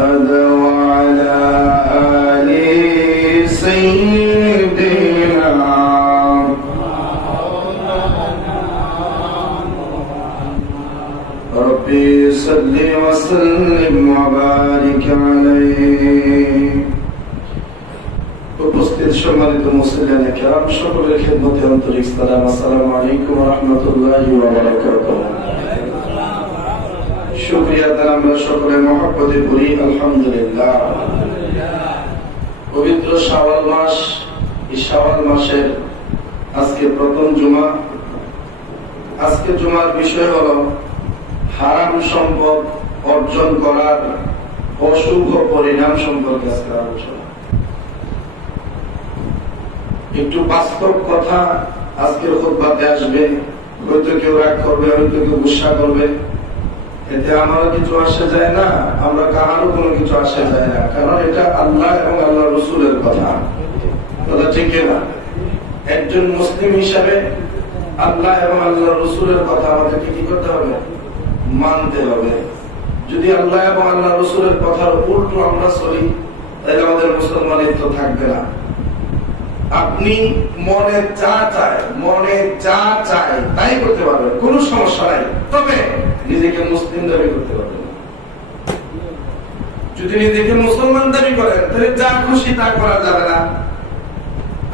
محمد وعلى آل سيدنا ربي صل وسلم وبارك عليه। উপস্থিত সম্মানিত মুসলিম কিরাম, সকলের খিদমতে আন্তরিক সালাম। আসসালামু আলাইকুম ওয়া রাহমাতুল্লাহি ওয়া বারাকাতুহু। শুকরিয়া আদায় আমরা সকলে মহব্বতে করি আলহামদুলিল্লাহ। পবিত্র শাওয়াল মাস, এই শাওয়াল মাসের আজকে প্রথম জুমা। আজকে জুমার বিষয় হলো হারাম সম্পদ অর্জন করার অশুভ পরিণাম সম্পর্কে আজকে আলোচনা। একটু বাস্তব কথা আজকের খুতবাতে আসবে। হয়তো কেউ রাগ করবে, হয়তো কেউ গুসা করবে, এতে আমারও কিছু আসে যায় না, আমরা কারো কোনো কিছু আসে যায় না, কারণ এটা আল্লাহ এবং আল্লাহ রসুলের কথা। কথা ঠিক না? একজন মুসলিম হিসাবে আল্লাহ এবং আল্লাহ রসুলের কথা আমাদেরকে কি করতে হবে? মানতে হবে। যদি আল্লাহ এবং আল্লাহ রসুলের কথার উল্টো আমরা চলি, তাহলে আমাদের মুসলমানিত্ব থাকবে না। আপনি মনে যা চায় তাই করতে পারবেন, কোনো সমস্যা নাই, তবে নিজেকে মুসলিম দাবি করতে পারবেন। যদি নিজেকে মুসলমান দাবি করেন, তাহলে যা খুশি তা করা যাবে না।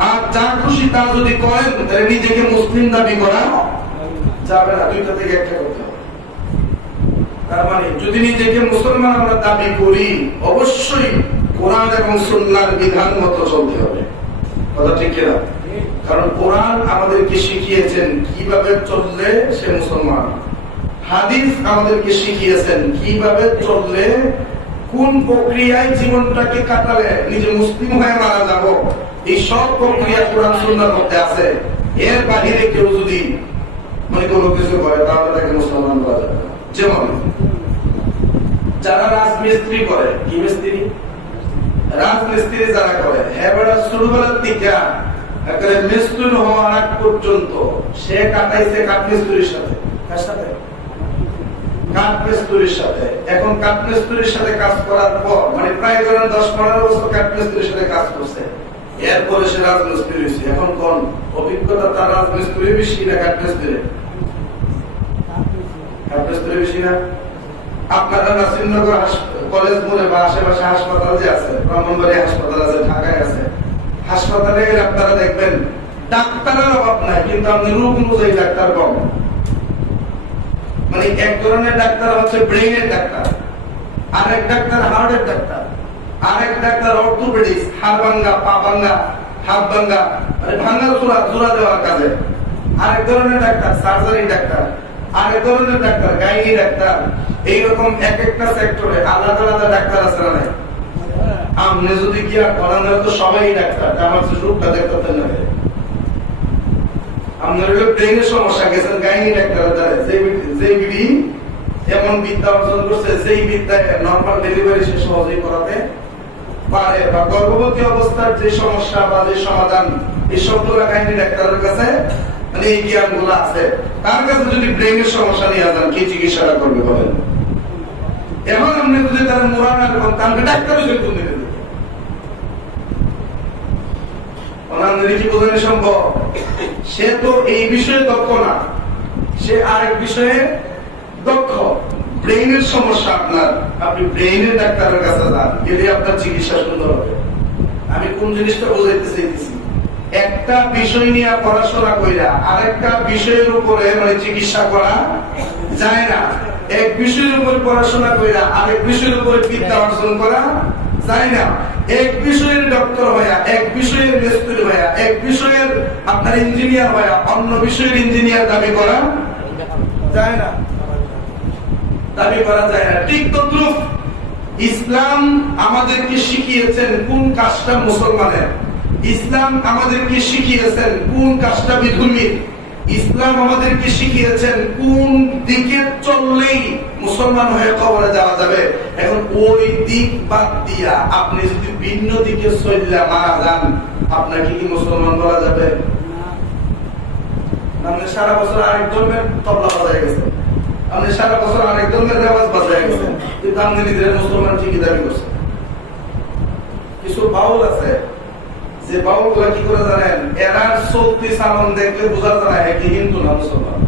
আর যা খুশি তা যদি করেন, তাহলে নিজেকে মুসলিম দাবি করা যাবে না। দুইটা থেকে একটা করতে হবে। তার মানে যদি নিজেকে মুসলমান আমরা দাবি করি, অবশ্যই কোরআন এবং সুন্নাহর বিধান মতো চলতে হবে। কথা ঠিক কিনা? কারণ কোরআন আমাদেরকে শিখিয়েছেন কিভাবে চললে সে মুসলমান, হাদিস আমাদেরকে শিখিয়েছেন কিভাবে চললে, কোন প্রক্রিয়ায় জীবনটাকে কাটালে নিজে মুসলিম হয়ে মারা যাব। এই সব প্রক্রিয়া কোরআন সুন্নাহর মধ্যে আছে। এর বাহিরে কেউ যদি কোনো কিছু করে, তাহলে তাকে মুসলমান বলা যাবে না। যেমন যারা রাজমিস্ত্রি করে, কি মিস্ত্রি? রাজমিস্ত্রি যারা করে, হেবেড়া ছোটবেলার থেকে একেবারে মিস্ত্রি হওয়ার আগ পর্যন্ত সে কাটাইছে কাঠমিস্ত্রির সাথে। কার সাথে? কাঠমিস্ত্রির সাথে। এখন কাঠমিস্ত্রির সাথে কাজ করার পর, মানে প্রায় ধরেন 10-15 বছর কাঠমিস্ত্রির সাথে কাজ করছে, এরপরে সে রাজমিস্ত্রি হয়েছে। এখন কোন অভিজ্ঞতা তার রাজমিস্ত্রি বেশি না কাঠমিস্ত্রি? কাঠমিস্ত্রি বেশি না? আপনারা নাসিরনগর কলেজ মোড়ে বা আশেপাশে হাসপাতাল যে আছে, ব্রাহ্মণবাড়িয়া হাসপাতাল আছে, ঢাকায় আছে, হাসপাতালে আপনারা দেখবেন ডাক্তারের অভাব নাই, কিন্তু আপনি রোগ অনুযায়ী ডাক্তার কম। মানে এক ধরনের ডাক্তার হচ্ছে ব্রেইনের ডাক্তার, আরেক ডাক্তার হার্টের ডাক্তার, আরেক ডাক্তার অর্থোপেডিক্স, হাড় ভাঙ্গা, পা ভাঙ্গা, হাত ভাঙ্গা, মানে ভাঙ্গার জোড়া দেওয়ার কাজে। আরেক ধরনের ডাক্তার সার্জারি ডাক্তার, আরেক ধরনের ডাক্তার গাইনি ডাক্তার। এইরকম এক একটা সেক্টরে আলাদা আলাদা ডাক্তার আছে না? আপনি যদি কি করেন, তো সবাই ডাক্তার, আমার রোগটা দেখতে না। আপনার ব্রেনের সমস্যা গেছেন গাইনি ডাক্তারের দ্বারা, যে বিধি এমন বিদ্যা অর্জন করছে, যেই বিদ্যায় নর্মাল ডেলিভারি সে সহজেই করাতে পারে, বা গর্ভবতী অবস্থার যে সমস্যা বা যে সমাধান, এই সবগুলো গাইনি ডাক্তারের কাছে মানে এই জ্ঞান গুলো আছে। তার কাছে যদি ব্রেনের সমস্যা নিয়ে যান, কি চিকিৎসা করবে বলেন? এখন আপনি যদি তারা মোরানা এবং তাহলে ডাক্তার হিসেবে তুমি কি বোঝানো সম্ভব? সে তো এই বিষয়ে দক্ষ না, সে আরেক বিষয়ে দক্ষ। ব্রেইনের সমস্যা আপনার, আপনি ব্রেইনের ডাক্তারের কাছে যান, গেলে আপনার চিকিৎসা সুন্দর হবে। আমি কোন জিনিসটা বোঝাইতে চাইতেছি, একটা বিষয় নিয়ে পড়াশোনা কইরা আরেকটা বিষয়ের উপরে মানে চিকিৎসা করা যায় না। এক বিষয়ের উপরে পড়াশোনা কইরা আরেক বিষয়ের উপরে বিদ্যা অর্জন করা যায় না। এক বিষয়ের ডক্টর হইয়া, এক বিষয়ের মিস্ত্রি হইয়া, এক বিষয়ের আপনার ইঞ্জিনিয়ার হইয়া অন্য বিষয়ের ইঞ্জিনিয়ার দাবি করা যায় না, দাবি করা যায় না। ঠিক তদ্রুপ ইসলাম আমাদেরকে শিখিয়েছেন কোন কাজটা মুসলমানের, ইসলাম আমাদেরকে শিখিয়েছেন কোন কাজটা বিধর্মীর, ইসলাম আমাদেরকে শিখিয়েছেন কোন দিকে চললেই মুসলমান হয়ে কবরে যাওয়া যাবে। এখন ওই দিক বাদ দিয়া আপনি যদি ভিন্ন দিকে চললে মারা যান, আপনাকে কি মুসলমান বলা যাবে? আপনি সারা বছর আরেক ধর্মের তবলা বাজায় গেছেন, আপনি সারা বছর আরেক ধর্মের রেওয়াজ বাজায় গেছেন, দামে নিজের মুসলমান ঠিকই দাবি করছে। কিছু বাউল আছে যে বাউল গুলা কি করে জানেন, এরা চলতি চালন দেখলে বোঝা যায় কি হিন্দু না মুসলমান।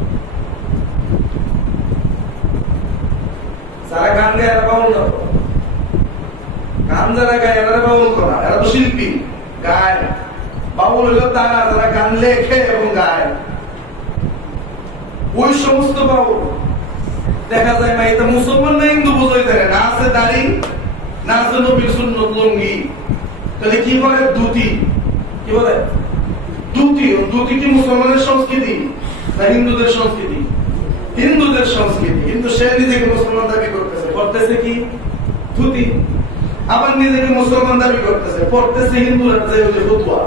যারা গান গায় এরা বাউল না, গান যারা গায় এরা বাউল করা, এরা তো শিল্পী গায়। বাউল হইল তারা যারা গান লেখে এবং গায়। ওই সমস্ত বাউল দেখা যায় না এটা মুসলমান না হিন্দু বোঝাই যায় না, আছে দাড়ি না আছে নবীর সুন্নত লুঙ্গি, তাহলে কি বলে ধুতি, কি বলে ধুতি। ধুতি কি মুসলমানের সংস্কৃতি না হিন্দুদের সংস্কৃতি? হিন্দুদের সংস্কৃতি। কিন্তু সে নিজেকে মুসলমান দাবি করতেছে কি ধুতি, আবার নিজেকে মুসলমান দাবি করতেছে পড়তেছে হিন্দুরা যে ফতুয়া।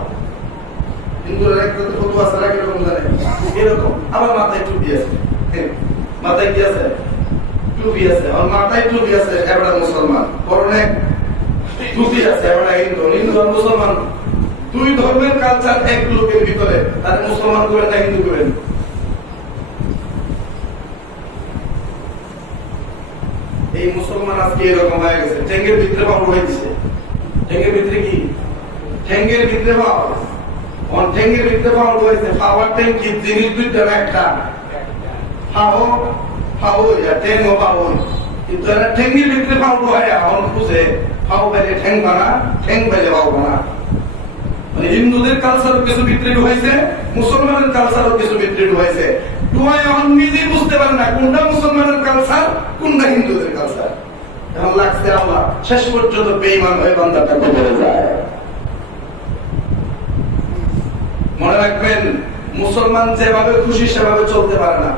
হিন্দুরা একটা ফতুয়া ছাড়া কিরকম জানে এরকম। আবার মাথায় টুপি আছে, মাথায় কি আছে টুপি আছে, আর মাথায় টুপি আছে এবারে মুসলমান, পরনে টুপি আছে এবারে হিন্দু। হিন্দু আর মুসলমান দুই ধর্মের কালচার এক লোকের ভিতরে, তার মুসলমান করেন না হিন্দু করেন। এই মুসলমান আজকে এরকম হয়ে গেছে, ঠেঙ্গের ভিতরে পাও ঢুকাই দিছে। ঠেঙ্গের ভিতরে কি? ঠেঙ্গের ভিতরে পাও, ঠেঙ্গের ভিতরে পাও ঢুকাইছে। পাওয়ার ট্যাঙ্ক কি জিনিস দুইটা একটা, পাও পাও ঠেঙ্গও পাও, কিন্তু এরা ঠেঙ্গের ভিতরে পাও ঢুকায় এখন খুঁজে পাও পাইলে ঠেং বানা, ঠেং পাইলে পাও বানা। মানে হিন্দুদের কালচারও কিছু ভিতরে ঢুকাইছে, মুসলমানের কালচারও কিছু ভিতরে ঢুকাইছে। ঢুকায় এখন নিজেই বুঝতে পারে না কোনটা মুসলমানের কালচার কোনটা হিন্দুদের কালচার। এখন লাগছে আল্লাহ শেষ পর্যন্ত বেঈমান হয়ে বান্দাটা কবরে যায়। মনে রাখবেন, মুসলমান যেভাবে খুশি সেভাবে চলতে পারে না,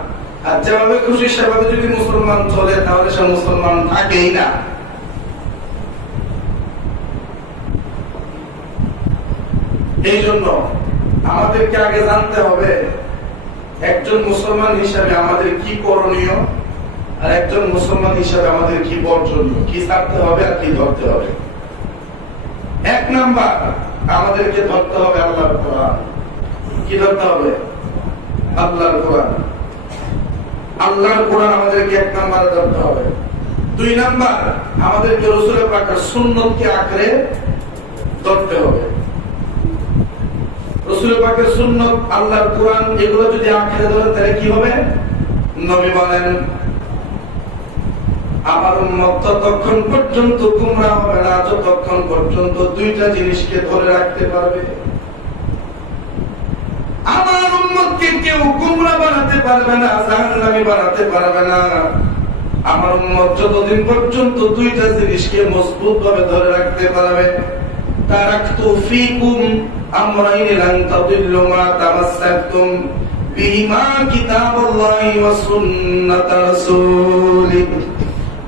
আর যেভাবে খুশি সেভাবে যদি মুসলমান চলে তাহলে সে মুসলমান থাকেই না। এই জন্য আমাদেরকে আগে জানতে হবে একজন মুসলমান হিসাবে আমাদের কি করণীয়, আর একজন মুসলমান হিসাবে আমাদের কি বর্জনীয়, কি ছাড়তে হবে আর কি ধরতে হবে। এক নাম্বার, আমাদেরকে ধরতে হবে আল্লাহর কোরআন। কি ধরতে হবে? আল্লাহর কোরআন। আল্লাহর কোরআন আমাদেরকে এক নাম্বারে ধরতে হবে। দুই নাম্বার, আমাদেরকে রাসূলের পাকের সুন্নতকে আঁকড়ে ধরতে হবে। রাসূল পাকের সুন্নাত, আল্লাহর কোরআন এগুলো যদি আঁকড়ে ধরে তাহলে কি হবে? নবী বলেন আমার উম্মত ততক্ষণ পর্যন্ত গুমরাহ হবে না যতক্ষণ পর্যন্ত দুইটা জিনিসকে ধরে রাখতে পারবে। আমার উম্মতকে কেউ গুমরাহ বানাতে পারবে না, জাহান্নামী বানাতে পারবে না। আমার উম্মত যতদিন পর্যন্ত দুইটা জিনিসকে মজবুত ভাবে ধরে রাখতে পারবে। তারাকতু ফীকুম আমরাইন লান তাদিল্লু মা তামাসসাকতুম বিহিমা কিতাবাল্লাহি ওয়া সুন্নাত রাসূলি।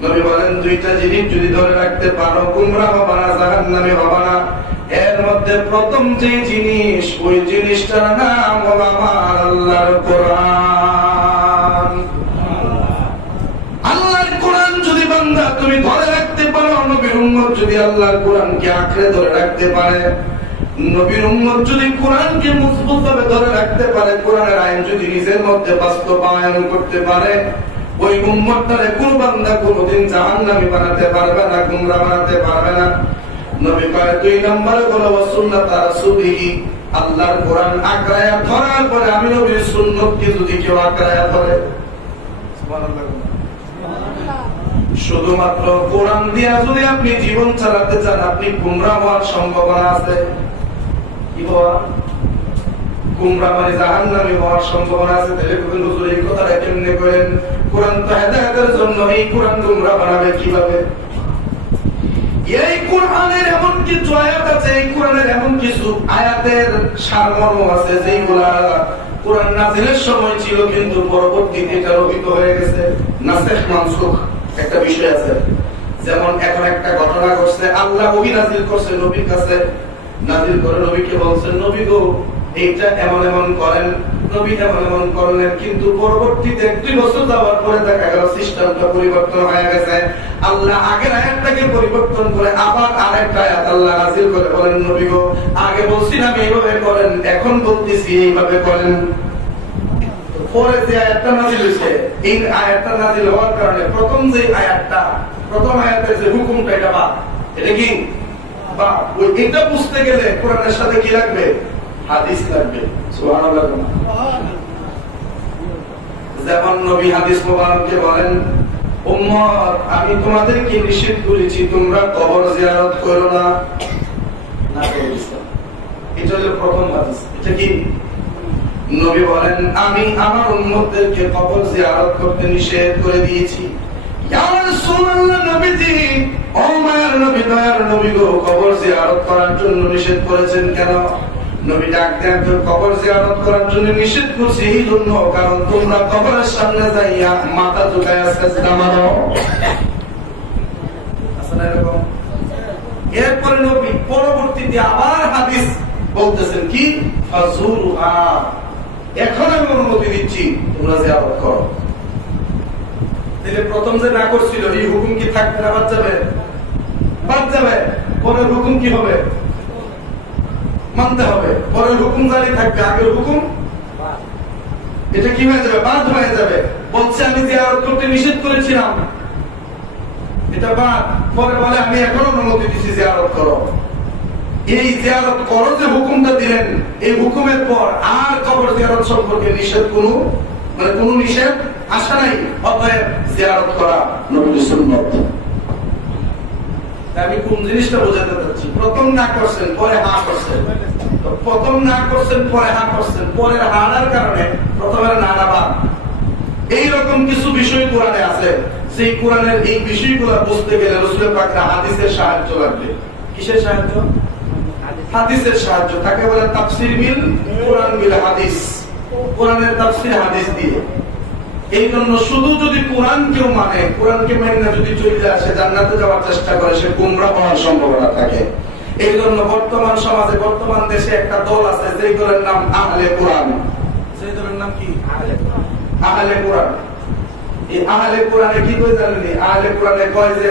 নবী বলেন দুইটা জিনিস যদি ধরে রাখতে পারো গুমরাহ হবে না, জাহান্নামী হবে না। এর মধ্যে প্রথম যে জিনিস, ওই জিনিসটার নাম হলো আমার আল্লাহর কোরআন। আল্লাহর কোরআন যদি বান্দা তুমি ধরে রাখতে পারো, নবীর উম্মত যদি আল্লাহর কোরআনকে আঁকড়ে ধরে রাখতে পারে, নবীর উম্মত যদি কোরআনকে মজবুতভাবে ধরে রাখতে পারে, কোরআনের আইন যদি নিজের মধ্যে বাস্তবায়ন করতে পারে, ওই উম্মতটারে কোন বান্দা কোনদিন জাহান্নামী বানাতে পারবে না, গুমরাহ বানাতে পারবে না। নবী পাক দুই নম্বরে বলে সুন্নাত রাসূলিহি, আল্লাহর কোরআন আঁকড়ায়া ধরার পরে আমি নবীর সুন্নতকে যদি কেউ আঁকড়ায়া ধরে, সুবহানাল্লাহ, শুধুমাত্র কোরআন দিয়া যদি আপনি জীবন চালাতে চান, আপনি গুমরাহ হওয়ার সম্ভাবনা আছে। কি হওয়া? গুমরাহ মানে জাহান্নামী হওয়ার সম্ভাবনা আছে। তাহলে হুজুর এই কথাটা কেমনে করেন? কোরআন তো হেদায়েতের জন্য, এই কোরআন গুমরাহ বানাবে কিভাবে? এই কোরআনের এমন কিছু আয়াত আছে, এই কোরআনের এমন কিছু আয়াতের সারমর্ম আছে যেগুলা কোরআন নাযিলের সময় ছিল কিন্তু পরবর্তীতে এটা রহিত হয়ে গেছে। নাসিখ মানসুখ একটা বিষয় আছে। যেমন এখন একটা ঘটনা ঘটছে, আল্লাহ ওহী নাযিল করছে নবীর কাছে, নাযিল করে নবীকে বলছেন নবী গো এইটা এমন এমন করেন। নবী এমন এমন করলেন, কিন্তু পরবর্তীতে 1-2 বছর যাওয়ার পরে দেখা গেল সিস্টেমটা পরিবর্তন হয়ে গেছে। আল্লাহ আগের আয়াতটাকে পরিবর্তন করে আবার আরেকটা আয়াত আল্লাহ নাযিল করে বলেন নবী গো আগে বলছিলাম এইভাবে করেন, এখন বলতেছি এইভাবে করেন। পরে যে আয়াতটা নাযিল হয়েছে, এই আয়াতটা নাযিল হওয়ার কারণে প্রথম যে আয়াতটা প্রথম আয়াতে যে হুকুমটা এটা বাদ, এটা কি বাদ। ওই এটা বুঝতে গেলে কোরআনের সাথে কি লাগবে? হাদিস লাগবে। সুবহানাল্লাহ। যেমন নবী হাদিস মোবারকে বলেন, উম্মত আমি তোমাদেরকে নিষেধ করেছি তোমরা কবর জিয়ারত করো না, না করো। এটা হলো প্রথম হাদিস। এটা কি? নবী বলেন আমি আমার উম্মতদেরকে কবর জিয়ারত করতে নিষেধ করে দিয়েছি। ইয়া রাসূলুল্লাহ, নবীজি, ও মায়ের নবী, দয়ার নবী গো, কবর জিয়ারত করার জন্য নিষেধ করেছেন কেন? নবী ডাক দেন, কবর জিয়ারত করার জন্য নিষেধ করছি এই জন্য কারণ তোমরা কবরের সামনে যাইয়া মাথা ঝুঁকায়া সিজদা মারো। আসলে এরকম। এরপরে নবী পরবর্তীতে আবার হাদিস বলতেছেন কি, ফাজুরুহা, এখন আমি অনুমতি দিচ্ছি তোমরা জিয়ারত করো। তাহলে প্রথম যে না করছিল এই হুকুম কি থাকবে না বাদ যাবে? বাদ যাবে। পরের হুকুম কি হবে? মানতে হবে। পরের হুকুম জারি থাকবে, আগের হুকুম এটা কি হয়ে যাবে? বাদ হয়ে যাবে। বলছে আমি জিয়ারত করতে নিষেধ করেছিলাম, এটা বাদ। পরে বলে আমি এখন অনুমতি দিচ্ছি জিয়ারত করো। এই জিয়ারত করো যে হুকুমটা দিলেন, এই হুকুমের পর আর কবর জিয়ারত সম্পর্কে নিষেধ কোনো নিষেধ আসা নাই। অতএব জিয়ারত করা নবীর সুন্নাত। আমি কোন জিনিসটা বোঝাতে চাচ্ছি? প্রথম না করছেন, পরে হা করছেন। প্রথম না করছেন, পরে হা করছেন। পরের হার কারণে প্রথমের না বাদ। এইরকম কিছু বিষয় কোরআনে আছে, সেই কোরআনের এই বিষয়গুলো বুঝতে গেলে রাসূল পাকের হাদিসের সাহায্য লাগবে। কিসের সাহায্য? হাদিসের সাহায্য। তাকে বলে তাফসীর বিল কোরআন বিল হাদিস। কোরআনের তাফসীর হাদিস দিয়ে। এই জন্য শুধু যদি কোরআন কেউ মানে, কোরআনকে মেনে যদি চলে আসে জান্নাতে যাওয়ার চেষ্টা করে, সে গুমরাহ হওয়ার সম্ভাবনা থাকে। এই জন্য বর্তমান সমাজে, বর্তমান দেশে একটা দল আছে, সেই দলের নাম আহলে কোরআন। সেই দলের নাম কি? আহলে কোরআন। এই আহলে কোরআনে কি কই জানেন? আহলে কোরআনে কয় যে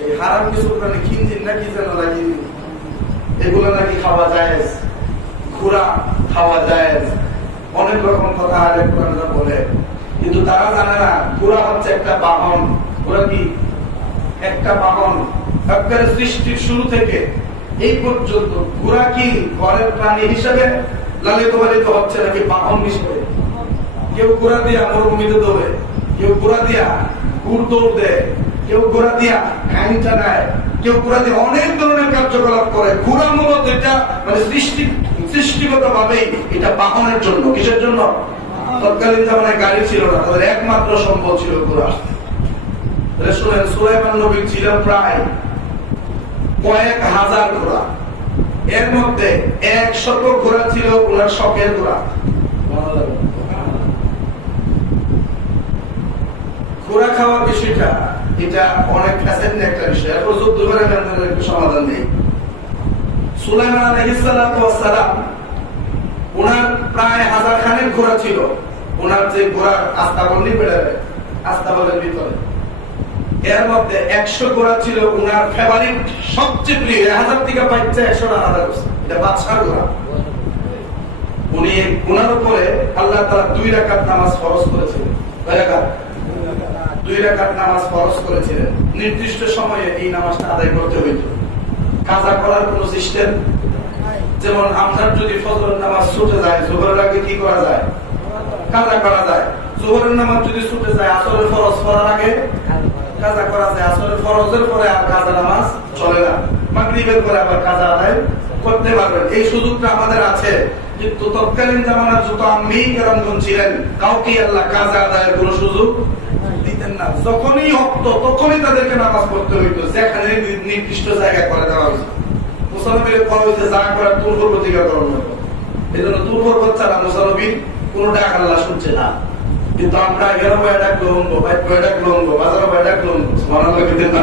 এই হারাম কিছু কোরআনে খিনজির নাকি যেন লাগি, এগুলো নাকি খাওয়া জায়েজ, ঘোড়া খাওয়া জায়েজ, অনেক রকম কথা আহলে কোরআনরা বলে। কিন্তু তারা জানে না ঘোড়া হচ্ছে একটা বাহন। ঘোড়া কি? একটা বাহন। একবারে সৃষ্টির শুরু থেকে এই পর্যন্ত ঘোড়া কি ঘরের প্রাণী হিসেবে লালিত পালিত হচ্ছে নাকি বাহন হিসেবে? কেউ ঘোড়া দিয়া মরুভূমিতে দৌড়ে, কেউ ঘোড়া দিয়া ঘুর দৌড় দেয়, কেউ ঘোড়া দিয়া কাহিনী চালায়, কেউ ঘোড়া দিয়ে অনেক ধরনের কার্যকলাপ করে। ঘোড়া মূলত এটা মানে সৃষ্টিগত ভাবেই এটা বাহনের জন্য। কিসের জন্য? তৎকালীন জামানায় গাড়ি ছিল না, তাদের একমাত্র সম্পদ ছিল ঘোড়া। শুনেন, সুলাইমান নবীর ছিল প্রায় কয়েক হাজার ঘোড়া। এর মধ্যে 100 ঘোড়া ছিল ওনার শখের ঘোড়া। ঘোড়া খাওয়ার বিষয়টা এটা অনেক ফ্যাসিনেটিং একটা বিষয়। এরপর যুদ্ধ করে একটু সমাধান নেই। সুলাইমান আলাইহিস সালাম ওনার প্রায় 1000 খানেক ঘোড়া ছিল। ওনার যে ঘোড়ার আস্তাবল আস্তাবলের ভিতরে, এর মধ্যে 100 ঘোড়া ছিল ওনার ফেভারিট, সবচেয়ে প্রিয়। 1000 থেকে পাইছে 100 আলাদা করছে। এটা বাদশার ঘোড়া। উনি ওনার উপরে আল্লাহ তাআলা 2 রাকাত নামাজ ফরজ করেছিলেন। কয় রাকাত? 2 রাকাত নামাজ ফরজ করেছিলেন। নির্দিষ্ট সময়ে এই নামাজটা আদায় করতে হইত। কাজা করার কোনো সিস্টেম, যেমন আপনার যদি ফজরের নামাজ ছুটে যায়, জোহরের আগে কি করা যায়? কাজা করা যায়। জোহরের নামাজ যদি ছুটে যায়, আসরের ফরজ করার আগে কাজা করা যায়। আসরের ফরজের পরে আর কাজা নামাজ চলে না। মাগরিবের পরে আবার কাজা আদায় করতে পারবেন। এই সুযোগটা আমাদের আছে। কিন্তু তৎকালীন জামানার যত আম্মি কেরামগণ ছিলেন, কাউকে আল্লাহ কাজা আদায়ের কোনো সুযোগ দিতেন না। যখনই হত তখনই তাদেরকে নামাজ পড়তে হইতো, যেখানে নির্দিষ্ট জায়গায় করে দেওয়া হয়েছে। মুসানবীর করা হয়েছে যা করার তুর প্রতিকার করার মতো। এই জন্য তুর পর্বত ছাড়া মুসানবীর কোন ডাক আল্লাহ শুনছে না। কিন্তু আমরা এগারো বয়ডাক লঙ্গ, বয়ডাক লঙ্গ, বাজারো বয়ডাক লঙ্গ, সুবহানাল্লাহ দিতেন না।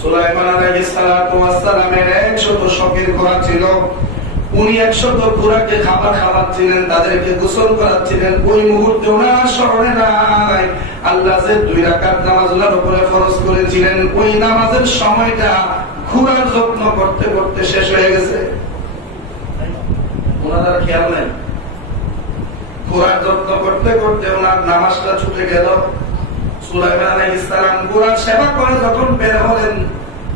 সুলাইমান আলাইহিস সালাতু ওয়াস সালামের 100 শখের ঘোড়া ছিল। উনি 100 ঘোড়াকে খাবার খাওয়াচ্ছিলেন, তাদেরকে গোসল করাচ্ছিলেন। ওই মুহূর্তে ওনার স্মরণে নাই আল্লাহ যে 2 রাকাত নামাজ ওনার উপরে ফরজ করেছিলেন, ওই নামাজের সময়টা ঘোড়ার যত্ন করতে করতে শেষ হয়ে গেছে। ওনার খেয়াল নাই। ঘোড়ার যত্ন করতে করতে ওনার নামাজটা ছুটে গেল। সুলাইমান আলাইহিস সালাম ঘোড়ার সেবা করে যখন বের হলেন,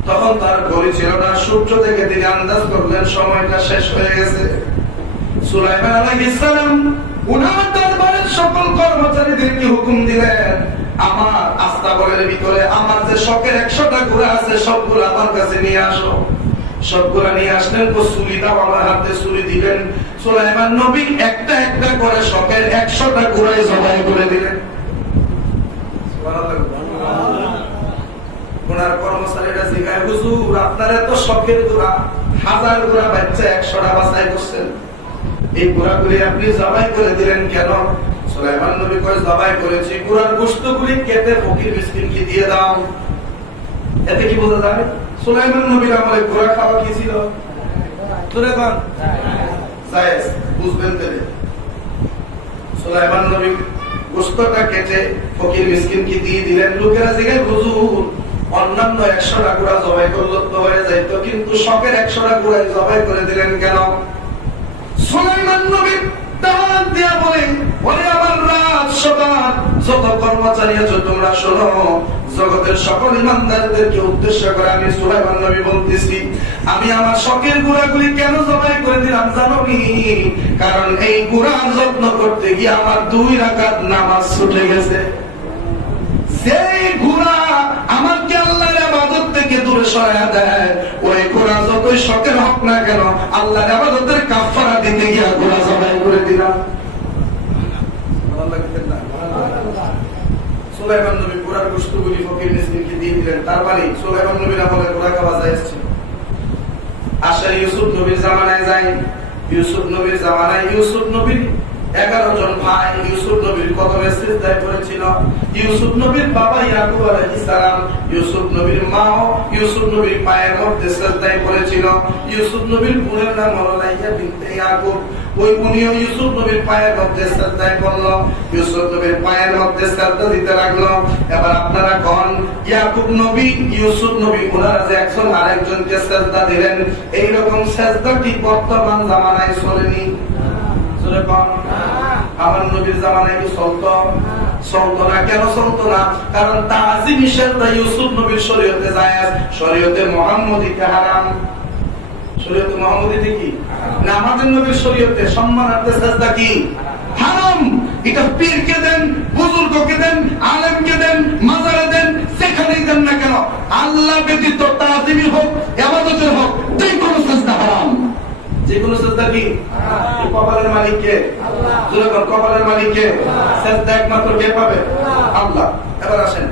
তখন তার ঘড়ি ছিল না। সূর্য থেকে তিনি আন্দাজ করলেন সময়টা শেষ হয়ে গেছে। সুলাইমান আলাইহিস সালাম উনার দরবারের সকল কর্মচারীদেরকে হুকুম দিলেন, আমার আস্তাবলের ভিতরে আমার যে শখের 100টা ঘোড়া আছে সবগুলো আমার কাছে নিয়ে আসো। সবগুলো নিয়ে আসলেন। চুরি দাও, আমার হাতে চুরি দিলেন। সুলাইমান নবী একটা একটা করে শখের 100টা ঘোড়ায় জবাই করে দিলেন। ওনার কর্মচারীরা জিজ্ঞাসা, হুজুর আপনার এত শখের ঘোড়া, 1000 ঘোড়া বাচ্চা 100টা বাছাই করছেন, এই ঘোড়াগুলি আপনি জবাই করে দিলেন কেন? সুলাইমান নবী কয়, জবাই করেছি ঘোড়ার গোশতগুলি কেটে ফকির মিসকিনকে দিয়ে দাও। এতে কি বোঝা যায়? সুলাইমান নবীর আমলে ঘোড়া খাওয়া কি ছিল? জায়েজ, বুঝবেন তাহলে। সুলাইমান নবী গোশতটা কেটে ফকির মিসকিনকে দিয়ে দিলেন। লোকেরা জিজ্ঞাসা, হুজুর অন্যান্য 100টা ঘোড়া জবাই করলে তো হয়ে যাইতো, কিন্তু শখের 100টা ঘোড়া জবাই করে দিলেন কেন? সুলাইমান নবী দাওয়াত দিয়া বলেন, ওরে আমার রাজসভার যত কর্মচারী আছো তোমরা শোনো, জগতের সকল ইমানদারদেরকে উদ্দেশ্য করে আমি সুলাইমান নবী বলতেছি, আমি আমার শখের ঘোড়াগুলি কেন জবাই করে দিলাম জানো নি? কারণ এই ঘোড়ার যত্ন করতে গিয়ে আমার 2 রাকাত নামাজ ছুটে গেছে। সেই ঘোড়া আমাকে আল্লাহর ইবাদত থেকে দূরে সরায়া দেয়, ওই ঘোড়া যতই শখের হোক না কেন আল্লাহর ইবাদতের কাফারা দিতে গিয়ে ঘোড়া জবাই করে দিলাম। সুলাইমান নবী ঘোড়ার গোশতগুলি ফকির মিসকিনকে দিয়ে দিলেন। তার মানে সুলাইমান নবীর আমলে ঘোড়া খাওয়া জায়েজ ছিল। আসলে ইউসুফ নবীর জামানায় যাই, ইউসুফ নবীর জামানায় ইউসুফ নবীর 11 জন ভাই ইউসুফ নবীর কদমে সিজদায় পড়েছিল। ইউসুফ নবীর বাবা ইয়াকুব আলাইহিস সালাম, ইউসুফ নবীর মাও ইউসুফ নবীর পায়ের মধ্যে সিজদায় পড়েছিল। ইউসুফ নবীর বোনের নাম হলো লাইয়া বিনতে ইয়াকুব, ওই উনিও ইউসুফ নবীর পায়ের মধ্যে সিজদায় পড়লো। ইউসুফ নবীর পায়ের মধ্যে সিজদা দিতে লাগলো। এবার আপনারা কোন ইয়াকুব নবী ইউসুফ নবী ওনারা যে একজন আরেকজনকে সিজদা দিলেন, এই রকম সিজদা কি বর্তমান জামানায় চলেনি? আমার নবীর জামানায় কি চলতো না? কেন চলতো না? কারণ তাজিম হিসেবে ইউসুফ নবীর শরীয়তে জায়েজ, শরীয়তে মুহাম্মদীতে হারাম। শরীয়তে মুহাম্মদীতে কি না? আমাদের নবীর শরীয়তে সম্মানার্থে সিজদা কি হারাম। এটা পীরকে দেন, বুজুর্গকে দেন, আলেমকে দেন, মাজারে দেন, সেখানেই দেন না কেন, আল্লাহ ব্যতীত তাজিমি হোক, ইবাদতের হোক, যে কোনো সিজদা হারাম। যে কোনো সিজদা কি কপালের মালিক কে? আল্লাহ। যখন কপালের মালিক কে, সিজদা একমাত্র কে পাবে? আল্লাহ। এবার আসেন,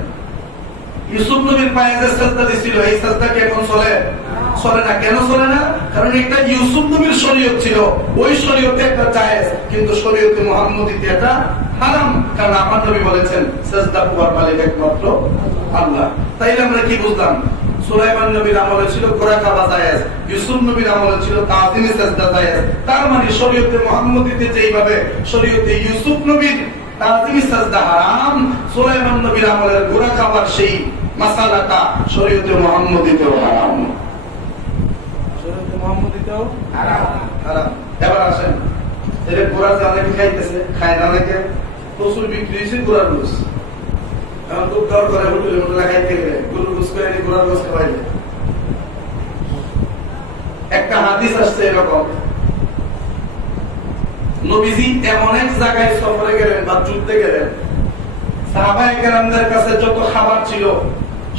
ইউসুফ নবীর পায়ে যে সিজদা দিছিল, এই সিজদা কি এখন চলে? চলে না। কেন চলে না? কারণ এটা ইউসুফ নবীর শরীয়ত ছিল, ওই শরীয়তে একটা জায়েজ, কিন্তু শরীয়তে মুহাম্মদীতে এটা হারাম। কারণ আমার নবী বলেছেন সিজদা করার মালিক একমাত্র আল্লাহ। তাইলে আমরা কি বুঝলাম? সুলাইমান নবীর আমলে ছিল ঘোড়া খাওয়া জায়েজ, ইউসুফ নবীর আমলে ছিল তাজিমে সিজদা জায়েজ। তার মানে শরীয়তে মুহাম্মদীতে যেইভাবে শরীয়তে ইউসুফ নবীর তাজিমে সিজদা হারাম, সুলাইমান নবীর আমলের ঘোড়া খাবার সেই মাসালাটা শরীয়তে মুহাম্মদীতেও হারাম। শরীয়তে মুহাম্মদীতেও হারাম। এবার আসেন, এর ঘোড়া যে অনেকে খাইতেছে, খায় না অনেকে, প্রচুর বিক্রি হয়েছে ঘোড়ার গোস। এখন খুব দর করে হোটেলে হোটেলে খাইতে গেলে গরুর গোস করে নি, ঘোড়ার গোস খাওয়াইলে। একটা হাদিস আসছে এরকম, নবীজি এমন এক জায়গায় সফরে গেলেন বা যুদ্ধে গেলেন, সাহাবায়ে কেরামদের কাছে যত খাবার ছিল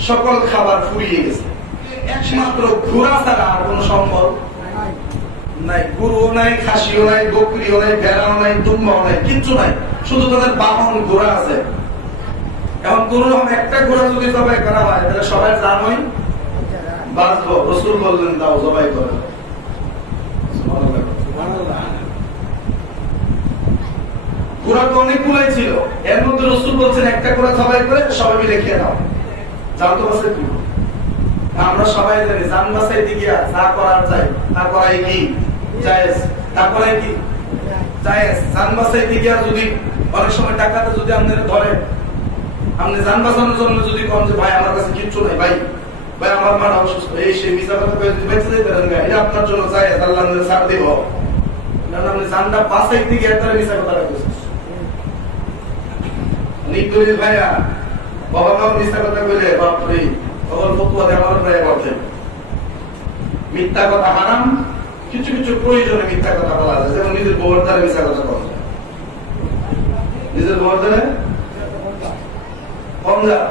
সকল খাবার ফুরিয়ে গেছে, একমাত্র ঘোড়া ছাড়া আর কোন সম্বল নাই। গরুও নাই, খাসিও নাই, বকরিও নাই, ভেড়াও নাই, দুম্বাও নাই, কিচ্ছু নাই, শুধু তাদের বাহন ঘোড়া আছে। এখন কোন একটা ঘোড়া যদি জবাই করা হয় তাহলে সবাই জানোই বাঁচবো। রাসূল বললেন দাও জবাই করো। ঘোড়া তো অনেকগুলাই ছিল, এর মধ্যে রাসূল বলছেন একটা ঘোড়া জবাই করে সবাই মিলে খেয়ে নাও। জানতো বাসে কি আমরা সবাই জানি, জান বাসাই দিকে যা করার চাই তা করাই কি জায়েজ, তারপরে কি জায়েজ। জান বাসাই দিকে যদি অনেক সময় টাকাটা যদি আপনারা ধরে, আপনি জান বাঁচানোর জন্য যদি কোন যে ভাই আমার কাছে কিচ্ছু নাই, ভাই ভাই আমার মা অসুস্থ, এই সেই মিছা কথা কয়ে যদি বেঁচে যেতে পারেন, এটা আপনার জন্য জায়েজ, আল্লাহ আপনাদের ছাড় দেব। কারণ আপনি জানটা বাসাই দিকে একটা মিছা কথা বলছেন। ভাইয়া বাবা মিথ্যা কথা বলে বাপরে তখন ফতুয়া দেওয়ার প্রায় বলতেন মিথ্যা কথা হারাম, কিছু কিছু প্রয়োজনে মিথ্যা কথা বলা যায়, যেমন নিজের বউয়ের দ্বারা মিথ্যা কথা বলা যায়, নিজের বউয়ের দ্বারা কম যায়,